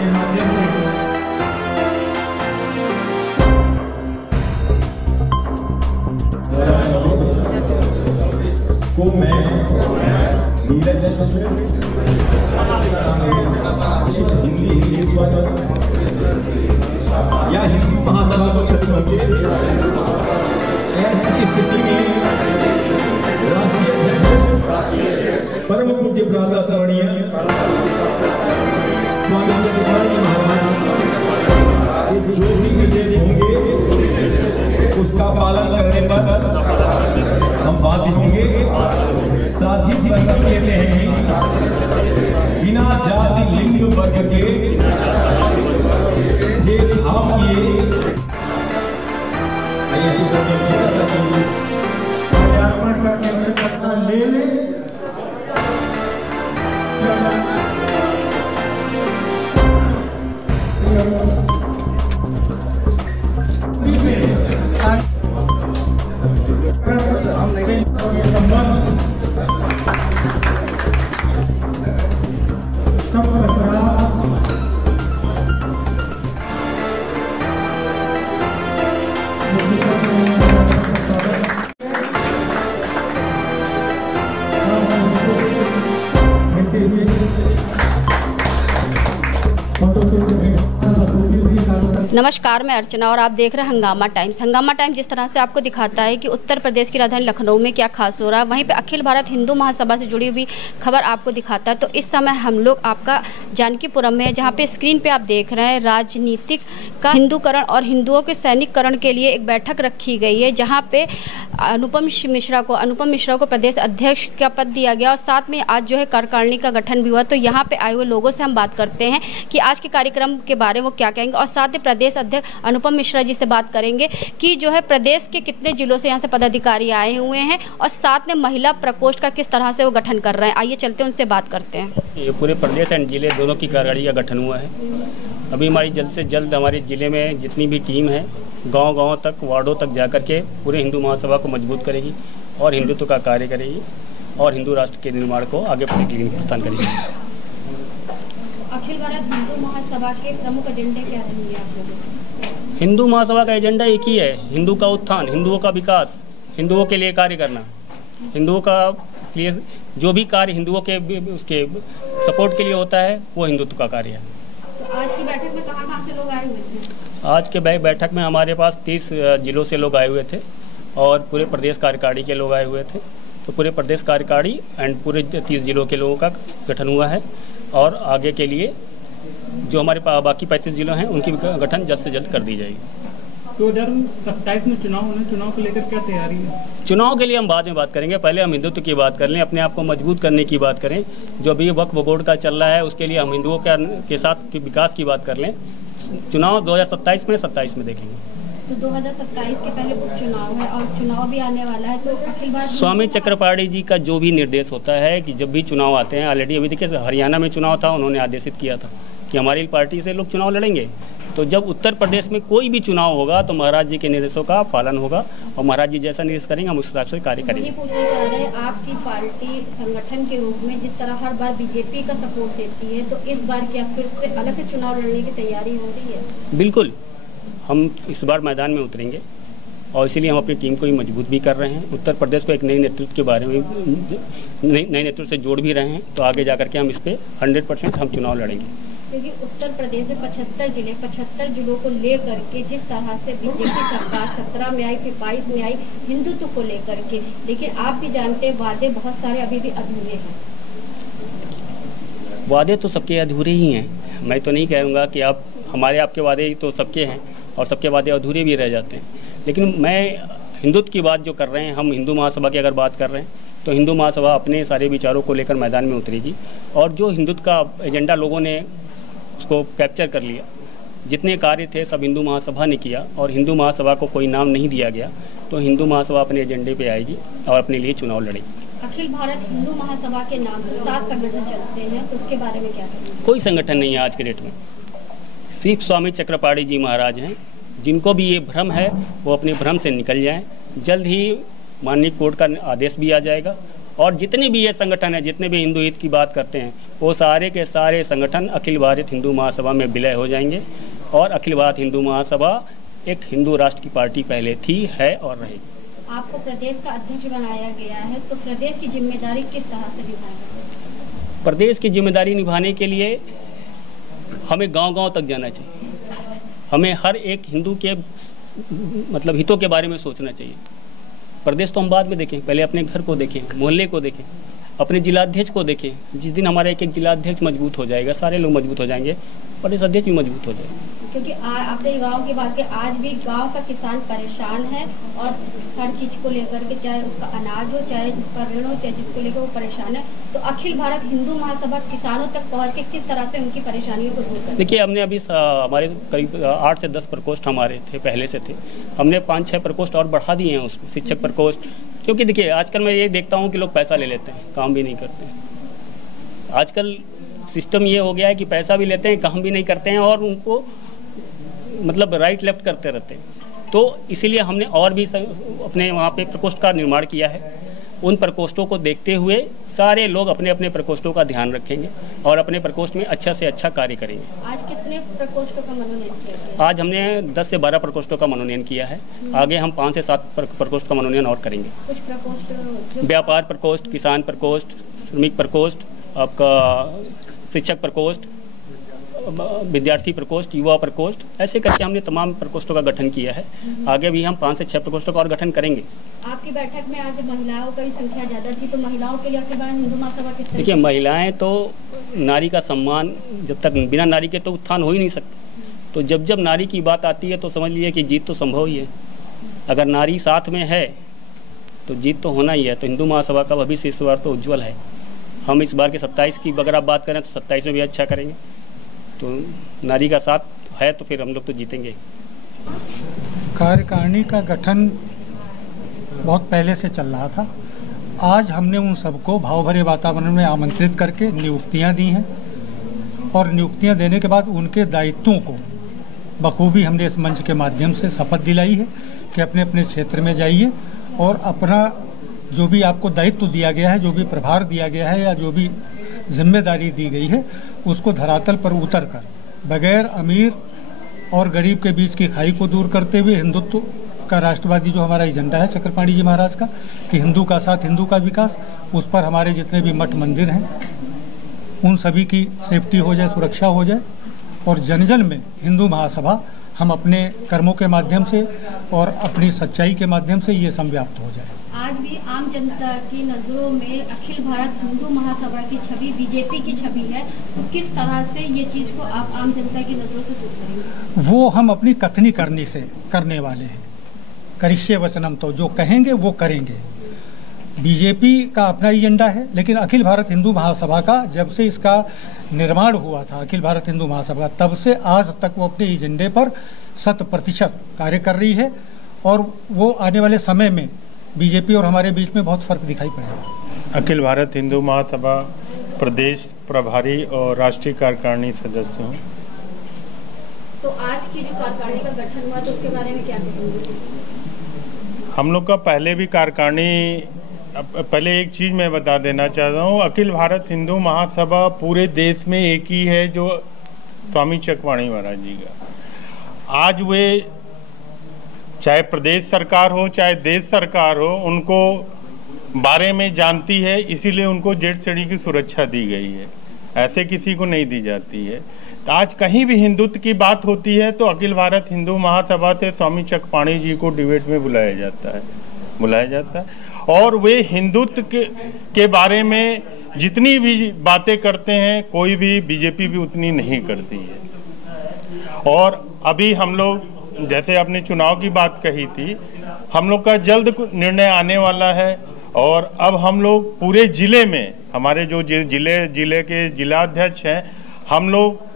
के माध्यम से को मैं नीरज हिंदी इंग्लिश या हिंदू महासभा को क्षति होंगे, ऐसी स्थिति में राष्ट्रीय अध्यक्ष परम पूज्य प्रातः स्मरणीय स्वामी चक्रपाणी महाराज जो भी निर्देश होंगे उसका पालन करने पर हम बाध्य होंगे। साथ ही संगत कहते हैं कि बिना जाति लिंग वर्ग के भेदभाव किए पर्यावरण का केंद्र अपना ले ले नमस्कार, मैं अर्चना और आप देख रहे हैं हंगामा टाइम्स। हंगामा टाइम्स जिस तरह से आपको दिखाता है कि उत्तर प्रदेश की राजधानी लखनऊ में क्या खास हो रहा है, वहीं पे अखिल भारत हिंदू महासभा से जुड़ी हुई खबर आपको दिखाता है। तो इस समय हम लोग आपका जानकीपुरम में है, जहाँ पे स्क्रीन पे आप देख रहे हैं राजनीतिक का हिंदूकरण और हिंदुओं के सैनिककरण के लिए एक बैठक रखी गई है, जहाँ पे अनुपम मिश्रा को प्रदेश अध्यक्ष का पद दिया गया और साथ में आज जो है कार्यकारिणी का गठन भी हुआ। तो यहाँ पे आए हुए लोगों से हम बात करते हैं कि आज के कार्यक्रम के बारे में वो क्या कहेंगे और साथ ही प्रदेश अध्यक्ष अनुपम मिश्रा जी से बात करेंगे कि जो है प्रदेश के कितने जिलों से यहाँ से पदाधिकारी आए हुए हैं और साथ में महिला प्रकोष्ठ का किस तरह से वो गठन कर रहे हैं। आइए चलते हैं, उनसे बात करते हैं। ये पूरे प्रदेश एंड जिले दोनों की कार्यकारिणी का गठन हुआ है। अभी हमारी जल्द से जल्द हमारे जिले में जितनी भी टीम है गांव-गांव तक, वार्डों तक जाकर के पूरे हिंदू महासभा को मजबूत करेगी और हिंदुत्व का कार्य करेगी और हिंदू राष्ट्र के निर्माण को आगे प्रस्थान करेगी। अखिल भारत हिंदू महासभा के प्रमुख एजेंडे क्या रहेंगे आप लोगों के? हिंदू महासभा का एजेंडा एक ही है, हिंदू का उत्थान, हिंदुओं का विकास, हिंदुओं के लिए कार्य करना। हिंदुओं का लिए जो भी कार्य हिंदुओं के उसके सपोर्ट के लिए होता है वो हिंदुत्व का कार्य है। तो आज की बैठक में कहाँ से लोग आए हुए थे? आज के बैठक में हमारे पास 30 जिलों से लोग आए हुए थे और पूरे प्रदेश कार्यकारिणी के लोग आए हुए थे। तो पूरे प्रदेश कार्यकारिणी एंड पूरे 30 जिलों के लोगों का गठन हुआ है और आगे के लिए जो हमारे पास बाकी 35 जिलों हैं उनकी गठन जल्द से जल्द कर दी जाएगी। 2027 में चुनाव होने, चुनाव को लेकर क्या तैयारी है? चुनाव के लिए हम बाद में बात करेंगे, पहले हम हिंदुत्व की बात कर लें, अपने आप को मजबूत करने की बात करें। जो अभी वक्फ बोर्ड का चल रहा है उसके लिए हम हिंदुओं के साथ विकास की बात कर लें। चुनाव 2027 में 27 में देखेंगे। तो 2027 के पहले उपचुनाव है और चुनाव भी आने वाला है, तो अखिल भारत स्वामी चक्रपाणी जी का जो भी निर्देश होता है कि जब भी चुनाव आते हैं, ऑलरेडी अभी देखिए हरियाणा में चुनाव था, उन्होंने आदेशित किया था कि हमारी पार्टी से लोग चुनाव लड़ेंगे। तो जब उत्तर प्रदेश में कोई भी चुनाव होगा तो महाराज जी के निर्देशों का पालन होगा और महाराज जी जैसा निर्देश करेंगे हम उस हिसाब से कार्य करेंगे। पूछना चाह रहे हैं, आपकी पार्टी संगठन के रूप में जिस तरह हर बार बीजेपी का सपोर्ट देती है, तो इस बार क्या फिर से अलग से चुनाव लड़ने की तैयारी हो रही है? बिल्कुल, हम इस बार मैदान में उतरेंगे और इसीलिए हम अपनी टीम को भी मजबूत भी कर रहे हैं। उत्तर प्रदेश को एक नई नेतृत्व के बारे में नई नेतृत्व से जोड़ भी रहे हैं, तो आगे जाकर के हम इस पे 100% हम चुनाव लड़ेंगे। क्योंकि उत्तर प्रदेश में 75 जिलों को लेकर के जिस तरह से बीजेपी सरकार 17 में आई, फिर 22 में आई हिंदुत्व को लेकर के, लेकिन आप भी जानते हैं वादे बहुत सारे अभी भी अधूरे हैं। वादे तो सबके अधूरे ही हैं, मैं तो नहीं कहूँगा कि आप हमारे आपके वादे तो सबके हैं और सबके वादे अधूरे भी रह जाते हैं। लेकिन मैं हिंदुत्व की बात जो कर रहे हैं, हम हिंदू महासभा की अगर बात कर रहे हैं तो हिंदू महासभा अपने सारे विचारों को लेकर मैदान में उतरेगी और जो हिंदुत्व का एजेंडा लोगों ने उसको कैप्चर कर लिया, जितने कार्य थे सब हिंदू महासभा ने किया और हिंदू महासभा को कोई नाम नहीं दिया गया, तो हिंदू महासभा अपने एजेंडे पे आएगी और अपने लिए चुनाव लड़ेगी। अखिल भारत हिंदू महासभा के नाम 7 संगठन चलते हैं, तो उसके बारे में क्या कहेंगे? कोई संगठन नहीं है आज के डेट में, सिर्फ स्वामी चक्रपाणी जी महाराज हैं। जिनको भी ये भ्रम है वो अपने भ्रम से निकल जाएं। जल्द ही माननीय कोर्ट का आदेश भी आ जाएगा और जितने भी ये संगठन है, जितने भी हिंदू हित की बात करते हैं, वो सारे के सारे संगठन अखिल भारत हिंदू महासभा में विलय हो जाएंगे। और अखिल भारत हिंदू महासभा एक हिंदू राष्ट्र की पार्टी पहले थी, है और रहेगी। आपको प्रदेश का अध्यक्ष बनाया गया है, तो प्रदेश की जिम्मेदारी किस तरह से निभाएंगे? प्रदेश की जिम्मेदारी निभाने के लिए हमें गांव-गांव तक जाना चाहिए। हमें हर एक हिंदू के मतलब हितों के बारे में सोचना चाहिए। प्रदेश तो हम बाद में देखें, पहले अपने घर को देखें, मोहल्ले को देखें, अपने जिलाध्यक्ष को देखें। जिस दिन हमारा एक एक जिलाध्यक्ष मजबूत हो जाएगा, सारे लोग मजबूत हो जाएंगे, प्रदेश अध्यक्ष भी मजबूत हो जाएगा। क्योंकि आपने गांव की बात की, आज भी गांव का किसान परेशान है और हर चीज को लेकर के, चाहे उसका अनाज हो, चाहे उसका ऋण हो, चाहे जिसको लेकर वो परेशान है, तो अखिल भारत हिंदू महासभा किसानों तक पहुंच के किस तरह से उनकी परेशानियों को दूर कर? देखिए, हमने अभी हमारे करीब 8 से 10 प्रकोष्ठ हमारे थे, पहले से थे। हमने 5-6 प्रकोष्ठ और बढ़ा दिए हैं उसमें, शिक्षक प्रकोष्ठ। क्योंकि देखिए, आजकल मैं ये देखता हूँ कि लोग पैसा ले लेते हैं, काम भी नहीं करते हैं। आजकल सिस्टम ये हो गया है कि पैसा भी लेते हैं, काम भी नहीं करते हैं और उनको मतलब राइट लेफ्ट करते रहते हैं। तो इसीलिए हमने और भी अपने वहाँ पे प्रकोष्ठ का निर्माण किया है। उन प्रकोष्ठों को देखते हुए सारे लोग अपने अपने प्रकोष्ठों का ध्यान रखेंगे और अपने प्रकोष्ठ में अच्छा से अच्छा कार्य करेंगे। आज कितने प्रकोष्ठों का मनोनयन किया गया? आज हमने 10 से 12 प्रकोष्ठों का मनोनयन किया है। आगे हम 5 से 7 प्रकोष्ठ का मनोनयन और करेंगे। कुछ प्रकोष्ठ व्यापार प्रकोष्ठ, किसान प्रकोष्ठ, श्रमिक प्रकोष्ठ, आपका शिक्षक प्रकोष्ठ, विद्यार्थी प्रकोष्ठ, युवा प्रकोष्ठ, ऐसे करके हमने तमाम प्रकोष्ठों का गठन किया है। आगे भी हम 5 से 6 प्रकोष्ठों का और गठन करेंगे। आपकी बैठक में आज महिलाओं की संख्या ज्यादा थी, तो महिलाओं के लिए अखिल भारत हिंदू महासभा किस तरह? देखिए, महिलाएं तो नारी का सम्मान, जब तक बिना नारी के तो उत्थान हो ही नहीं सकता। तो जब जब नारी की बात आती है तो समझ लीजिए कि जीत तो संभव ही है। अगर नारी साथ में है तो जीत तो होना ही है। तो हिंदू महासभा का भविष्य इस बार तो उज्ज्वल है। हम इस बार के 27 की अगर आप बात करें तो 27 में भी अच्छा करेंगे। तो नारी का साथ है तो फिर हम लोग तो जीतेंगे। कार्यकारिणी का गठन बहुत पहले से चल रहा था। आज हमने उन सबको भाव भरे वातावरण में आमंत्रित करके नियुक्तियां दी हैं और नियुक्तियां देने के बाद उनके दायित्वों को बखूबी हमने इस मंच के माध्यम से शपथ दिलाई है कि अपने अपने क्षेत्र में जाइए और अपना जो भी आपको दायित्व दिया गया है, जो भी प्रभार दिया गया है या जो भी जिम्मेदारी दी गई है, उसको धरातल पर उतर कर बगैर अमीर और गरीब के बीच की खाई को दूर करते हुए हिंदुत्व का राष्ट्रवादी जो हमारा एजेंडा है चक्रपाणी जी महाराज का, कि हिंदू का साथ हिंदू का विकास, उस पर हमारे जितने भी मठ मंदिर हैं उन सभी की सेफ्टी हो जाए, सुरक्षा हो जाए और जन जन में हिंदू महासभा हम अपने कर्मों के माध्यम से और अपनी सच्चाई के माध्यम से ये संव्याप्त हो जाए। आज भी आम जनता की नज़रों में अखिल भारत हिंदू महासभा की छवि बीजेपी की छवि है, तो किस तरह से ये चीज़ को आप आम जनता की नज़रों से दूर करेंगे? वो हम अपनी कथनी करनी से करने वाले हैं। करिष्ये वचनम, तो जो कहेंगे वो करेंगे। बीजेपी का अपना एजेंडा है, लेकिन अखिल भारत हिंदू महासभा का जब से इसका निर्माण हुआ था, अखिल भारत हिंदू महासभा, तब से आज तक वो अपने एजेंडे पर 100% कार्य कर रही है और वो आने वाले समय में बीजेपी और हमारे बीच में बहुत फर्क दिखाई पड़ेगा। अखिल भारत हिंदू महासभा प्रदेश प्रभारी और राष्ट्रीय कार्यकारिणी सदस्य हूँ। तो आज की जो कार्यकारिणी का गठन हुआ तो उसके बारे में क्या कहेंगे? हम लोग का पहले भी कार्यकारिणी, पहले एक चीज़ मैं बता देना चाहता हूँ, अखिल भारत हिंदू महासभा पूरे देश में एक ही है जो स्वामी चक्रपाणी महाराज जी का। आज वे चाहे प्रदेश सरकार हो चाहे देश सरकार हो, उनको बारे में जानती है, इसीलिए उनको जेड श्रेणी की सुरक्षा दी गई है, ऐसे किसी को नहीं दी जाती है। तो आज कहीं भी हिंदुत्व की बात होती है तो अखिल भारत हिंदू महासभा से स्वामी चक्रपाणी जी को डिबेट में बुलाया जाता है और वे हिंदुत्व के बारे में जितनी भी बातें करते हैं, कोई भी बीजेपी भी उतनी नहीं करती है। और अभी हम लोग, जैसे आपने चुनाव की बात कही थी, हम लोग का जल्द निर्णय आने वाला है और अब हम लोग पूरे जिले में, हमारे जो जिले के जिलाध्यक्ष हैं, हम लोग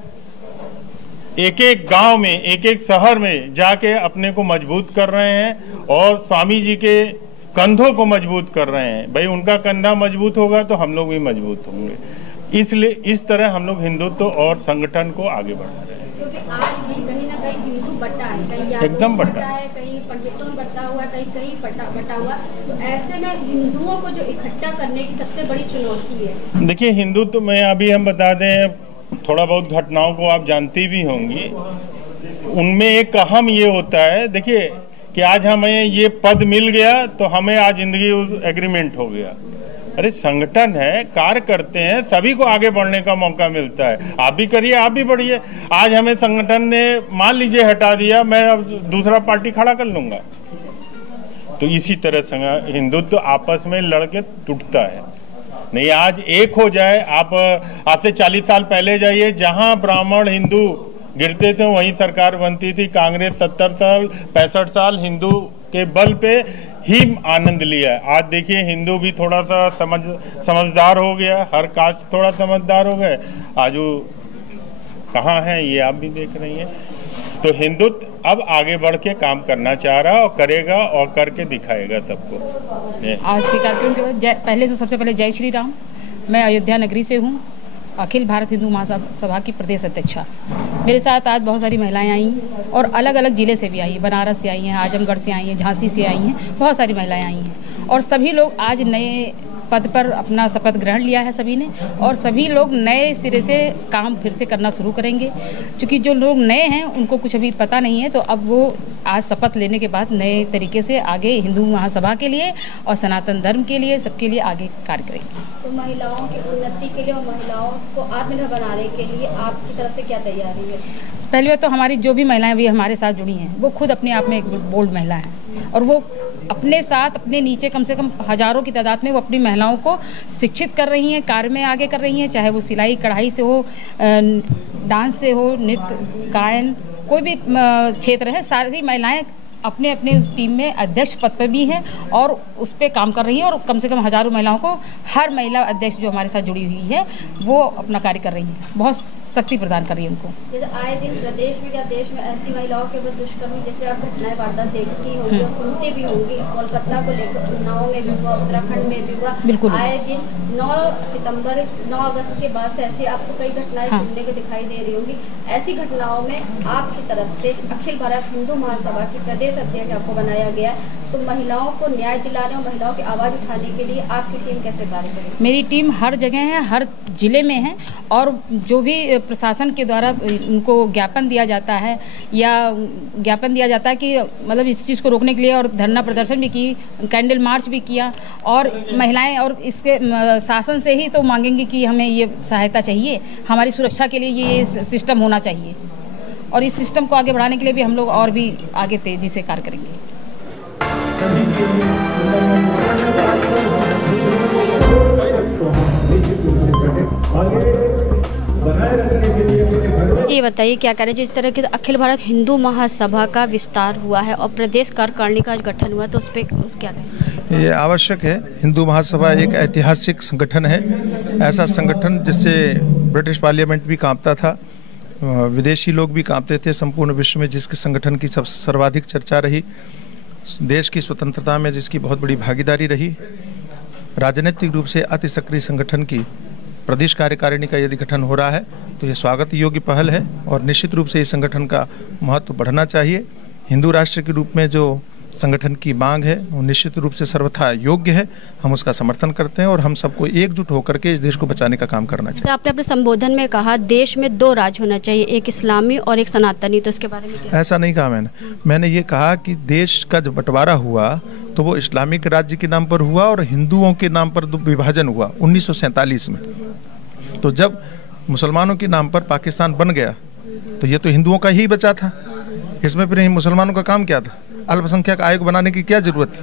एक एक गांव में, एक एक शहर में जाके अपने को मजबूत कर रहे हैं और स्वामी जी के कंधों को मजबूत कर रहे हैं। भाई उनका कंधा मजबूत होगा तो हम लोग भी मजबूत होंगे। इसलिए इस तरह हम लोग हिंदुत्व और संगठन को आगे बढ़ा रहे हैं। क्योंकि आज भी कहीं ना कहीं हिंदू बटा है, कहीं एकदम बटा है, कहीं पंडितों में बटा हुआ, कहीं कहीं बटा हुआ। तो ऐसे में हिंदुओं को जो इकट्ठा करने की सबसे बड़ी चुनौती है। देखिए, हिंदुत्व में अभी हम बता दें, थोड़ा बहुत घटनाओं को आप जानती भी होंगी। उनमें एक अहम ये होता है, देखिए कि आज हमें ये पद मिल गया तो हमें आज जिंदगी उस एग्रीमेंट हो गया। अरे संगठन है, कार्य करते हैं, सभी को आगे बढ़ने का मौका मिलता है। आप भी करिए, आप भी बढ़िए। आज हमें संगठन ने मान लीजिए हटा दिया, मैं अब दूसरा पार्टी खड़ा कर लूंगा। तो इसी तरह से हिंदुत्व आपस में लड़के टूटता है। नहीं, आज एक हो जाए। आप आज से 40 साल पहले जाइए, जहां ब्राह्मण हिंदू गिरते थे वहीं सरकार बनती थी। कांग्रेस 70 साल 65 साल हिंदू के बल पे ही आनंद लिया है। आज देखिए, हिंदू भी थोड़ा सा समझदार हो गया, हर कास्ट थोड़ा समझदार हो गए। आज वो कहाँ है ये आप भी देख रही हैं। तो हिंदुत्व अब आगे बढ़ के काम करना चाह रहा और करेगा और करके दिखाएगा सबको। आज के कार्यक्रम के बाद पहले तो सबसे पहले जय श्री राम। मैं अयोध्या नगरी से हूँ, अखिल भारत हिंदू महासभा की प्रदेश अध्यक्षा। मेरे साथ आज बहुत सारी महिलाएं आई हैं और अलग अलग ज़िले से भी आई हैं। बनारस से आई हैं, आजमगढ़ से आई हैं, झांसी से आई हैं, बहुत सारी महिलाएं आई हैं। और सभी लोग आज नए पद पर अपना शपथ ग्रहण लिया है सभी ने, और सभी लोग नए सिरे से काम फिर से करना शुरू करेंगे। क्योंकि जो लोग नए हैं उनको कुछ अभी पता नहीं है, तो अब वो आज शपथ लेने के बाद नए तरीके से आगे हिंदू महासभा के लिए और सनातन धर्म के लिए, सबके लिए आगे कार्य करेंगे। तो महिलाओं की उन्नति के लिए और महिलाओं को आत्मनिर्भर बनाने के लिए आपकी तरफ से क्या तैयारी है? पहली बात तो हमारी जो भी महिलाएं भी हमारे साथ जुड़ी हैं वो खुद अपने आप में एक बोल्ड महिला हैं, और वो अपने साथ अपने नीचे कम से कम हजारों की तादाद में वो अपनी महिलाओं को शिक्षित कर रही हैं, कार्य में आगे कर रही हैं। चाहे वो सिलाई कढ़ाई से हो, डांस से हो, नृत्य गायन, कोई भी क्षेत्र है, सारी महिलाएं अपने अपने उस टीम में अध्यक्ष पद पर भी हैं और उस पर काम कर रही हैं। और कम से कम हजारों महिलाओं को हर महिला अध्यक्ष जो हमारे साथ जुड़ी हुई है वो अपना कार्य कर रही है, बहुत शक्ति प्रदान कर रही है उनको। जैसे आए दिन प्रदेश में या देश में ऐसी महिलाओं के ऊपर दुष्कर्म जैसे आप घटनाएं वारदात देखती होंगी और सुनते भी होंगी। कोलकाता को लेकर उन्नाव में भी हुआ, उत्तराखंड में भी हुआ। बिल्कुल। आए दिन 9 अगस्त के बाद से ऐसी आपको कई घटनाएं सुनने को दिखाई दे रही होंगी। ऐसी घटनाओं में आपकी तरफ से अखिल भारत हिंदू महासभा की प्रदेश अध्यक्ष आपको बनाया गया, तो महिलाओं को न्याय दिलाने और महिलाओं की आवाज़ उठाने के लिए आपकी टीम कैसे कार्य करेगी? मेरी टीम हर जगह है, हर जिले में है, और जो भी प्रशासन के द्वारा उनको ज्ञापन दिया जाता है या ज्ञापन दिया जाता है कि मतलब इस चीज़ को रोकने के लिए, और धरना प्रदर्शन भी की, कैंडल मार्च भी किया, और महिलाएं और इसके शासन से ही तो मांगेंगी कि हमें ये सहायता चाहिए, हमारी सुरक्षा के लिए ये सिस्टम होना चाहिए, और इस सिस्टम को आगे बढ़ाने के लिए भी हम लोग और भी आगे तेजी से कार्य करेंगे। ये बताइए क्या करें, जिस तरह के अखिल भारत हिंदू महासभा का विस्तार हुआ है और प्रदेश कार्यकारिणी का गठन हुआ, तो उस पर क्या कहें? ये आवश्यक है। हिंदू महासभा एक ऐतिहासिक संगठन है, ऐसा संगठन जिससे ब्रिटिश पार्लियामेंट भी कांपता था, विदेशी लोग भी कांपते थे। संपूर्ण विश्व में जिसके संगठन की सबसे सर्वाधिक चर्चा रही, देश की स्वतंत्रता में जिसकी बहुत बड़ी भागीदारी रही, राजनीतिक रूप से अति सक्रिय संगठन की प्रदेश कार्यकारिणी का यदि गठन हो रहा है तो ये स्वागत योग्य पहल है, और निश्चित रूप से इस संगठन का महत्व बढ़ना चाहिए। हिंदू राष्ट्र के रूप में जो संगठन की मांग है वो निश्चित रूप से सर्वथा योग्य है, हम उसका समर्थन करते हैं, और हम सबको एकजुट होकर के इस देश को बचाने का काम करना चाहिए। आपने अपने संबोधन में कहा देश में 2 राज्य होना चाहिए, एक इस्लामी और एक सनातनी, तो इसके बारे में क्या? ऐसा नहीं कहा मैंने ये कहा कि देश का जब बंटवारा हुआ तो वो इस्लामिक राज्य के नाम पर हुआ और हिंदुओं के नाम पर विभाजन हुआ 1947 में। तो जब मुसलमानों के नाम पर पाकिस्तान बन गया तो ये तो हिंदुओं का ही बचा था, इसमें फिर मुसलमानों का काम क्या था? अल्पसंख्यक आयोग बनाने की क्या जरूरत थी?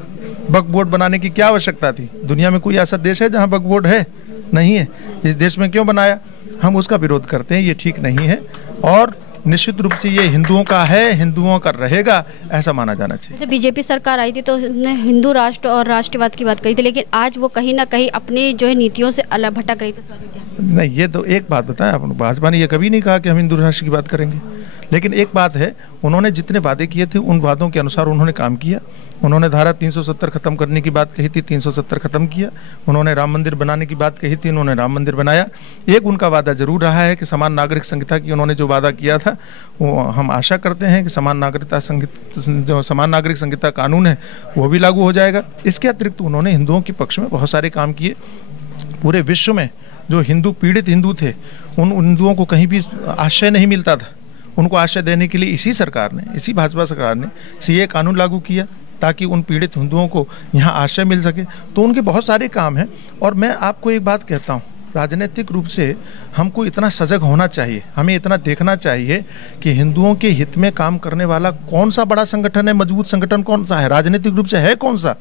वक्फ बोर्ड बनाने की क्या आवश्यकता थी? दुनिया में कोई ऐसा देश है जहां वक्फ बोर्ड है? नहीं है। इस देश में क्यों बनाया? हम उसका विरोध करते हैं, ये ठीक नहीं है, और निश्चित रूप से ये हिंदुओं का है, हिंदुओं का रहेगा, ऐसा माना जाना चाहिए। बीजेपी सरकार आई थी तो उसने हिंदू राष्ट्र और राष्ट्रवाद की बात कही थी, लेकिन आज वो कहीं ना कहीं अपनी जो है नीतियों से अलग भटक रही थी। नहीं, ये तो एक बात बताएं, आप भाजपा ने ये कभी नहीं कहा कि हम हिंदू राष्ट्र की बात करेंगे, लेकिन एक बात है, उन्होंने जितने वादे किए थे उन वादों के अनुसार उन्होंने काम किया। उन्होंने धारा 370 खत्म करने की बात कही थी, 370 खत्म किया। उन्होंने राम मंदिर बनाने की बात कही थी, उन्होंने राम मंदिर बनाया। एक उनका वादा जरूर रहा है कि समान नागरिक संहिता की उन्होंने जो वादा किया था, वो हम आशा करते हैं कि समान नागरिक संहिता कानून है वो भी लागू हो जाएगा। इसके अतिरिक्त उन्होंने हिंदुओं के पक्ष में बहुत सारे काम किए। पूरे विश्व में जो हिंदू पीड़ित हिंदू थे, उन हिंदुओं को कहीं भी आश्रय नहीं मिलता था। उनको आश्रय देने के लिए इसी सरकार ने, इसी भाजपा सरकार ने सीए कानून लागू किया ताकि उन पीड़ित हिंदुओं को यहाँ आश्रय मिल सके। तो उनके बहुत सारे काम हैं। और मैं आपको एक बात कहता हूँ, राजनीतिक रूप से हमको इतना सजग होना चाहिए, हमें इतना देखना चाहिए कि हिंदुओं के हित में काम करने वाला कौन सा बड़ा संगठन है, मजबूत संगठन कौन सा है, राजनीतिक रूप से है कौन सा।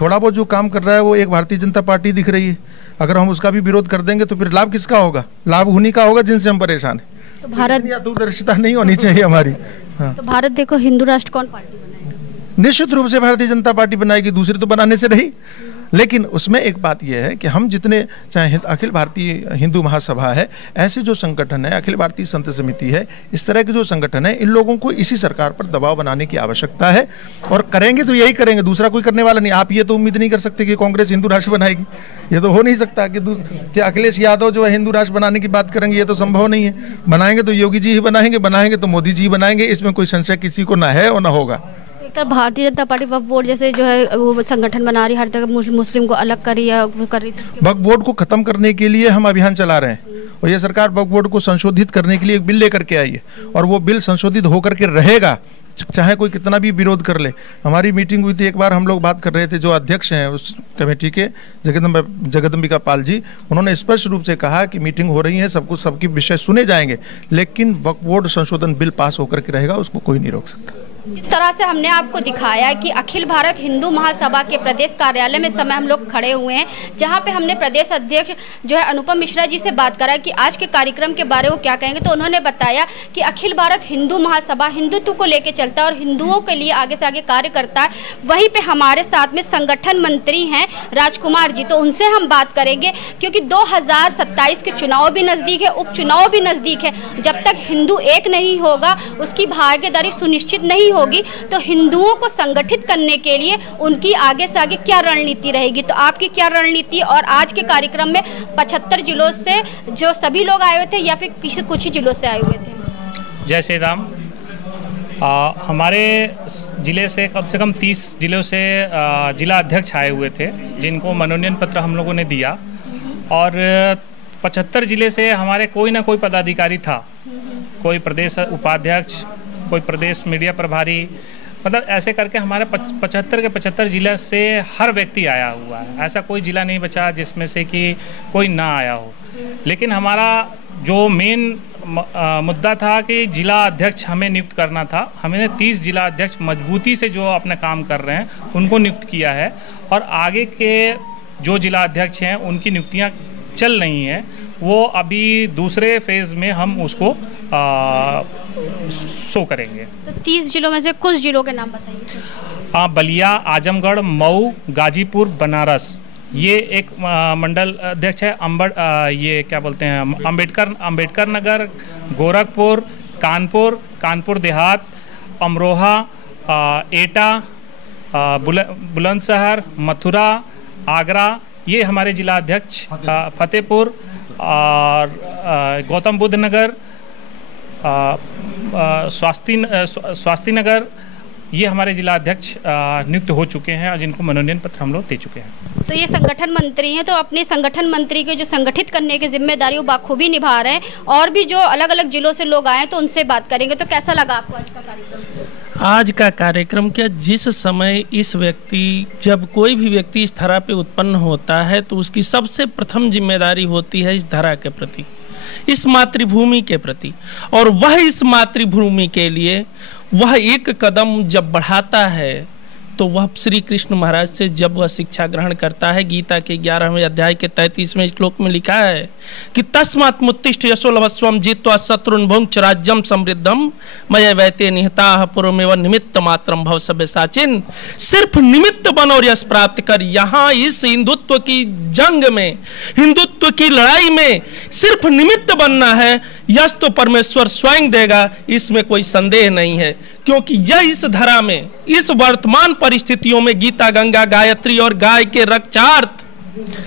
थोड़ा बहुत जो काम कर रहा है वो एक भारतीय जनता पार्टी दिख रही है। अगर हम उसका भी विरोध कर देंगे तो फिर लाभ किसका होगा? लाभ उन्हीं का होगा जिनसे हम परेशान हैं। तो भारत दूरदर्शिता नहीं होनी चाहिए हमारी। हाँ। तो भारत देखो हिंदू राष्ट्र कौन पार्टी बनाएगा? निश्चित रूप से भारतीय जनता पार्टी बनाएगी, दूसरी तो बनाने से रही। लेकिन उसमें एक बात यह है कि हम जितने, चाहे अखिल भारतीय हिंदू महासभा है, ऐसे जो संगठन है, अखिल भारतीय संत समिति है, इस तरह के जो संगठन है, इन लोगों को इसी सरकार पर दबाव बनाने की आवश्यकता है। और करेंगे तो यही करेंगे, दूसरा कोई करने वाला नहीं। आप ये तो उम्मीद नहीं कर सकते कि कांग्रेस हिंदू राष्ट्र बनाएगी, ये तो हो नहीं सकता कि अखिलेश यादव जो है हिंदू राष्ट्र बनाने की बात करेंगे, ये तो संभव नहीं है। बनाएंगे तो योगी जी ही बनाएंगे तो मोदी जी बनाएंगे, इसमें कोई संशय किसी को ना है और ना होगा। भारतीय जनता पार्टी वक्फ बोर्ड जैसे जो है वो संगठन बना रही, हर जगह मुस्लिम को अलग कर रही है, वो कर रही थी। वक्फ बोर्ड को खत्म करने के लिए हम अभियान चला रहे हैं और ये सरकार वक्फ बोर्ड को संशोधित करने के लिए एक बिल लेकर के आई है और वो बिल संशोधित होकर के रहेगा, चाहे कोई कितना भी विरोध कर ले। हमारी मीटिंग हुई थी, एक बार हम लोग बात कर रहे थे, जो अध्यक्ष हैं उस कमेटी के जगदम्बिका पाल जी, उन्होंने स्पष्ट रूप से कहा कि मीटिंग हो रही है, सबकी विषय सुने जाएंगे, लेकिन वक्फ बोर्ड संशोधन बिल पास होकर के रहेगा, उसको कोई नहीं रोक सकता। इस तरह से हमने आपको दिखाया कि अखिल भारत हिंदू महासभा के प्रदेश कार्यालय में समय हम लोग खड़े हुए हैं, जहां पे हमने प्रदेश अध्यक्ष जो है अनुपम मिश्रा जी से बात करा कि आज के कार्यक्रम के बारे में क्या कहेंगे। तो उन्होंने बताया कि अखिल भारत हिंदू महासभा हिंदुत्व को लेकर चलता है और हिंदुओं के लिए आगे से आगे कार्य करता है। वहीं पे हमारे साथ में संगठन मंत्री हैं राजकुमार जी, तो उनसे हम बात करेंगे क्योंकि 2027 के चुनाव भी नज़दीक है, उपचुनाव भी नज़दीक है। जब तक हिंदू एक नहीं होगा, उसकी भागीदारी सुनिश्चित नहीं होगी, तो हिंदुओं को संगठित करने के लिए उनकी आगे से आगे क्या रणनीति रहेगी। तो आपकी क्या रणनीति? और आज के कार्यक्रम में 75 जिलों से जो सभी लोग आए हुए थे या फिर कुछ ही जिलों से आए हुए थे? जय श्री राम। हमारे ज़िले से कम 30 जिलों से जिला अध्यक्ष आए हुए थे, जिनको मनोनयन पत्र हम लोगों ने दिया। और 75 जिले से हमारे कोई ना कोई पदाधिकारी था, कोई प्रदेश उपाध्यक्ष, कोई प्रदेश मीडिया प्रभारी, मतलब ऐसे करके हमारे 75 के 75 जिले से हर व्यक्ति आया हुआ है। ऐसा कोई जिला नहीं बचा जिसमें से कि कोई ना आया हो। लेकिन हमारा जो मेन मुद्दा था कि जिला अध्यक्ष हमें नियुक्त करना था। हमने 30 जिला अध्यक्ष मजबूती से जो अपना काम कर रहे हैं उनको नियुक्त किया है और आगे के जो जिला अध्यक्ष हैं उनकी नियुक्तियां चल रही हैं। वो अभी दूसरे फेज़ में हम उसको शो करेंगे। तो 30 जिलों में से कुछ जिलों के नाम बताइए। बलिया, आजमगढ़, मऊ, गाजीपुर, बनारस, ये एक मंडल अध्यक्ष है। ये क्या बोलते हैं, अंबेडकर नगर, गोरखपुर, कानपुर देहात, अमरोहा, एटा, बुलंदशहर, मथुरा, आगरा, ये हमारे जिला अध्यक्ष। फतेहपुर और गौतम बुद्ध नगर, स्वास्थ्य नगर, ये हमारे जिला अध्यक्ष नियुक्त हो चुके हैं और जिनको मनोनयन पत्र हम लोग दे चुके हैं। तो ये संगठन मंत्री हैं, तो अपने संगठन मंत्री के जो संगठित करने की जिम्मेदारी वो बाखूबी निभा रहे हैं। और भी जो अलग अलग जिलों से लोग आए हैं तो उनसे बात करेंगे। तो कैसा लगा आपको आज का कार्यक्रम? आज का कार्यक्रम क्या, जिस समय जब कोई भी व्यक्ति इस धरा पे उत्पन्न होता है तो उसकी सबसे प्रथम जिम्मेदारी होती है इस धरा के प्रति, इस मातृभूमि के प्रति। और वह इस मातृभूमि के लिए वह एक कदम जब बढ़ाता है तो वह श्री कृष्ण महाराज से जब वह शिक्षा ग्रहण करता है, गीता के 11वें अध्याय के 33वें श्लोक में लिखा है कि तस्मात् मुत्तिष्ठ यशो लभस्वं जित्वा शत्रुन् भुङ्क्ष राज्यं समृद्धं मया वैते निहताः पूर्वमेव निमित्त मात्रं भव सव्यसाचिन्। सिर्फ निमित्त बन और यश प्राप्त कर। यहाँ इस हिंदुत्व की जंग में, हिंदुत्व की लड़ाई में सिर्फ निमित्त बनना है। यश तो परमेश्वर स्वयं देगा, इसमें कोई संदेह नहीं है, क्योंकि यह इस धरा में, इस वर्तमान परिस्थितियों में गीता, गंगा, गायत्री और गाय के रक्षार्थ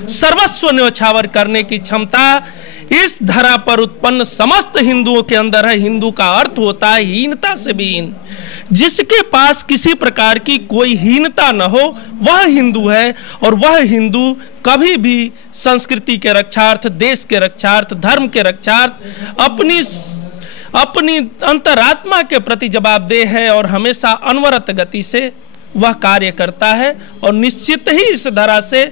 सर्वस्व न्योछावर करने की क्षमता इस धरा पर उत्पन्न समस्त हिंदुओं के अंदर है। हिंदू का अर्थ होता है हीनता से भी हीन। जिसके पास किसी प्रकार की कोई हीनता न हो वह हिंदू है, और वह हिंदू कभी भी संस्कृति के रक्षार्थ, देश के रक्षार्थ, धर्म के रक्षार्थ अपनी अंतरात्मा के प्रति जवाबदेह है और हमेशा अनवरत गति से वह कार्य करता है। और निश्चित ही इस धरा से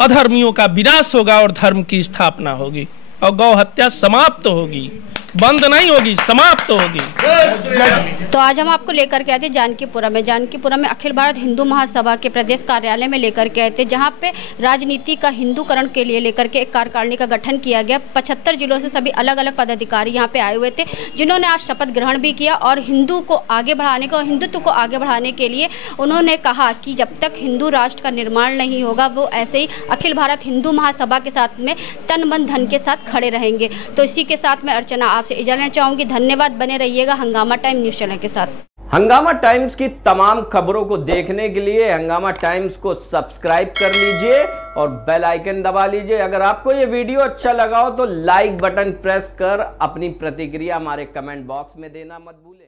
अधर्मियों का विनाश होगा और धर्म की स्थापना होगी और गौ हत्या समाप्त होगी, बंद नहीं होगी, समाप्त होगी। तो आज हम आपको लेकर के आए थे जानकीपुरम में अखिल भारत हिंदू महासभा के प्रदेश कार्यालय में लेकर के आए थे, जहां पे राजनीति का हिंदूकरण के लिए लेकर के एक कार्यकारिणी का गठन किया गया। 75 जिलों से सभी अलग अलग पदाधिकारी यहां पे आए हुए थे, जिन्होंने आज शपथ ग्रहण भी किया और हिंदू को आगे बढ़ाने का, हिंदुत्व को आगे बढ़ाने के लिए उन्होंने कहा कि जब तक हिंदू राष्ट्र का निर्माण नहीं होगा वो ऐसे ही अखिल भारत हिंदू महासभा के साथ में तन मन धन के साथ खड़े रहेंगे। तो इसी के साथ मैं अर्चना आपसे इजाजत लेना चाहूंगी। धन्यवाद, बने रहिएगा हंगामा टाइम न्यूज चैनल के साथ। हंगामा टाइम्स की तमाम खबरों को देखने के लिए हंगामा टाइम्स को सब्सक्राइब कर लीजिए और बेल आइकन दबा लीजिए। अगर आपको ये वीडियो अच्छा लगा हो तो लाइक बटन प्रेस कर अपनी प्रतिक्रिया हमारे कमेंट बॉक्स में देना मत भूलें।